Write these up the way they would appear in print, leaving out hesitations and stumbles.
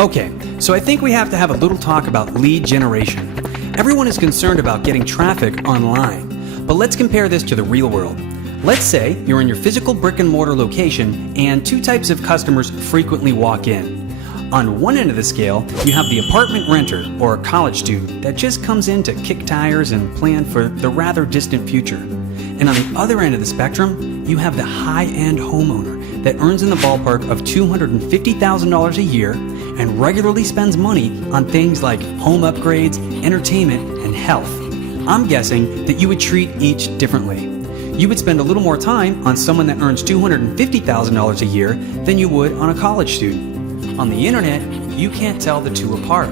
Okay, so I think we have to have a little talk about lead generation. Everyone is concerned about getting traffic online, but let's compare this to the real world. Let's say you're in your physical brick and mortar location and two types of customers frequently walk in. On one end of the scale, you have the apartment renter or college student that just comes in to kick tires and plan for the rather distant future. And on the other end of the spectrum, you have the high-end homeowner that earns in the ballpark of $250,000 a year and regularly spends money on things like home upgrades, entertainment, and health. I'm guessing that you would treat each differently. You would spend a little more time on someone that earns $250,000 a year than you would on a college student. On the internet, you can't tell the two apart.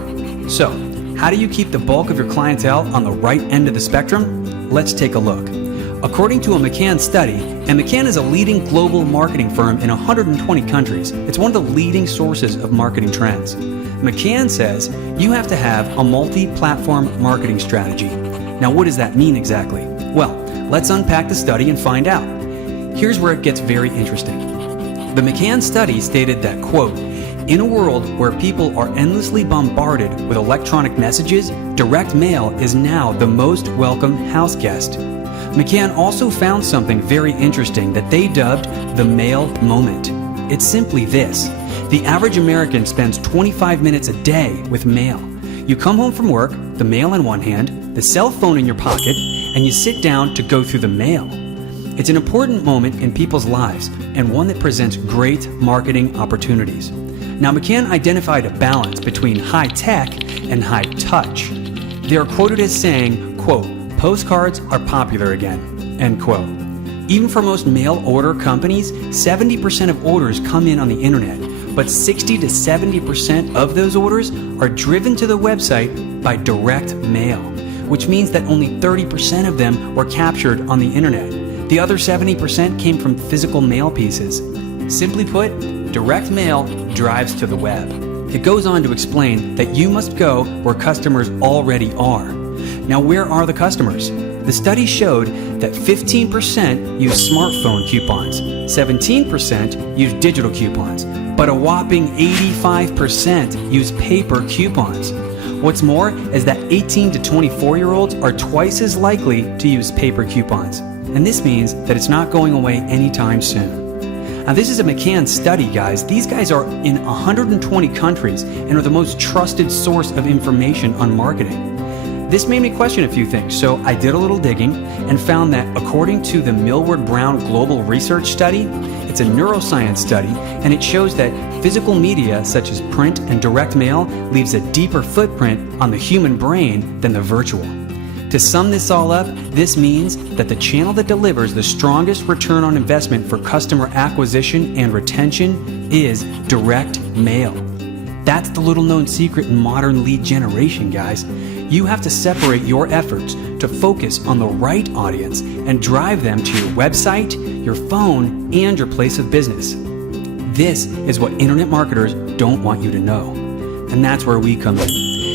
So, how do you keep the bulk of your clientele on the right end of the spectrum? Let's take a look. According to a McCann study, and McCann is a leading global marketing firm in 120 countries. It's one of the leading sources of marketing trends. McCann says you have to have a multi-platform marketing strategy. Now, what does that mean exactly? Well, let's unpack the study and find out. Here's where it gets very interesting. The McCann study stated that, quote, in a world where people are endlessly bombarded with electronic messages, direct mail is now the most welcome house guest. McCann also found something very interesting that they dubbed the mail moment. It's simply this. The average American spends 25 minutes a day with mail. You come home from work, the mail in one hand, the cell phone in your pocket, and you sit down to go through the mail. It's an important moment in people's lives and one that presents great marketing opportunities. Now, McCann identified a balance between high tech and high touch. They are quoted as saying, quote, postcards are popular again, end quote. Even for most mail order companies, 70% of orders come in on the internet, but 60 to 70% of those orders are driven to the website by direct mail, which means that only 30% of them were captured on the internet. The other 70% came from physical mail pieces. Simply put, direct mail drives to the web. It goes on to explain that you must go where customers already are. Now, where are the customers? The study showed that 15% use smartphone coupons, 17% use digital coupons, but a whopping 85% use paper coupons. What's more is that 18 to 24-year-olds are twice as likely to use paper coupons. And this means that it's not going away anytime soon. Now, this is a McCann study, guys. These guys are in 120 countries and are the most trusted source of information on marketing. This made me question a few things, so I did a little digging and found that according to the Millward Brown Global Research Study, it's a neuroscience study, and it shows that physical media such as print and direct mail leaves a deeper footprint on the human brain than the virtual. To sum this all up, this means that the channel that delivers the strongest return on investment for customer acquisition and retention is direct mail. That's the little known secret in modern lead generation, guys. You have to separate your efforts to focus on the right audience and drive them to your website, your phone, and your place of business. This is what internet marketers don't want you to know. And that's where we come in.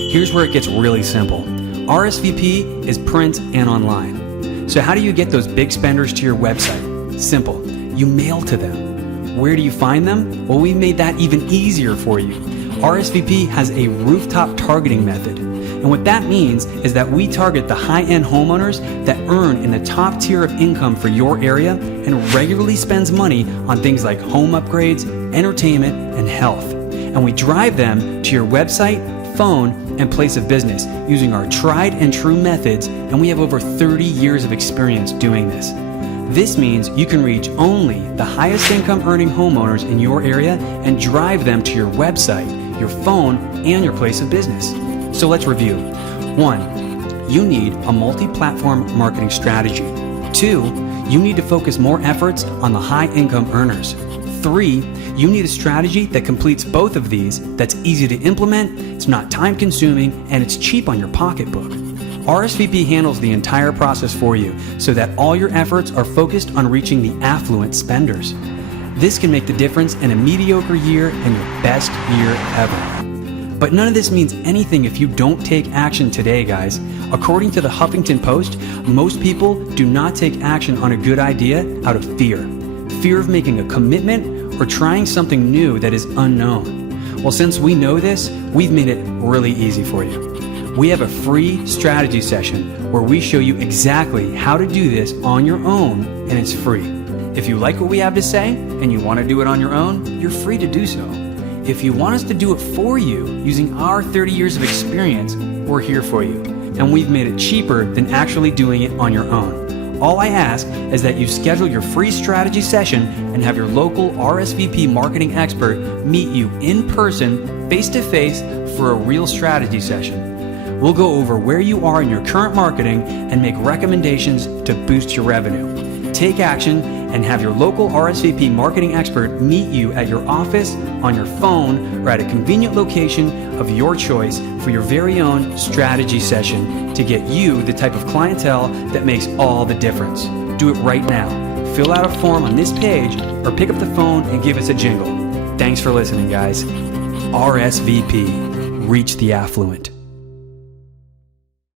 Here's where it gets really simple. RSVP is print and online. So how do you get those big spenders to your website? Simple. You mail to them. Where do you find them? Well, we made that even easier for you. RSVP has a rooftop targeting method. And what that means is that we target the high-end homeowners that earn in the top tier of income for your area and regularly spends money on things like home upgrades, entertainment, and health. And we drive them to your website, phone, and place of business using our tried and true methods, and we have over 30 years of experience doing this. This means you can reach only the highest income earning homeowners in your area and drive them to your website, your phone, and your place of business. So let's review. 1, you need a multi-platform marketing strategy. 2, you need to focus more efforts on the high-income earners. 3, you need a strategy that completes both of these, that's easy to implement, it's not time-consuming, and it's cheap on your pocketbook. RSVP handles the entire process for you so that all your efforts are focused on reaching the affluent spenders. This can make the difference in a mediocre year and your best year ever. But none of this means anything if you don't take action today, guys. According to the Huffington Post, most people do not take action on a good idea out of fear. Fear of making a commitment or trying something new that is unknown. Well, since we know this, we've made it really easy for you. We have a free strategy session where we show you exactly how to do this on your own, and it's free. If you like what we have to say and you want to do it on your own, you're free to do so. If you want us to do it for you using our 30 years of experience, we're here for you. And we've made it cheaper than actually doing it on your own. All I ask is that you schedule your free strategy session and have your local RSVP marketing expert meet you in person, face-to-face, for a real strategy session. We'll go over where you are in your current marketing and make recommendations to boost your revenue. Take action and have your local RSVP marketing expert meet you at your office, on your phone, or at a convenient location of your choice for your very own strategy session to get you the type of clientele that makes all the difference. Do it right now. Fill out a form on this page or pick up the phone and give us a jingle. Thanks for listening, guys. RSVP. Reach the affluent.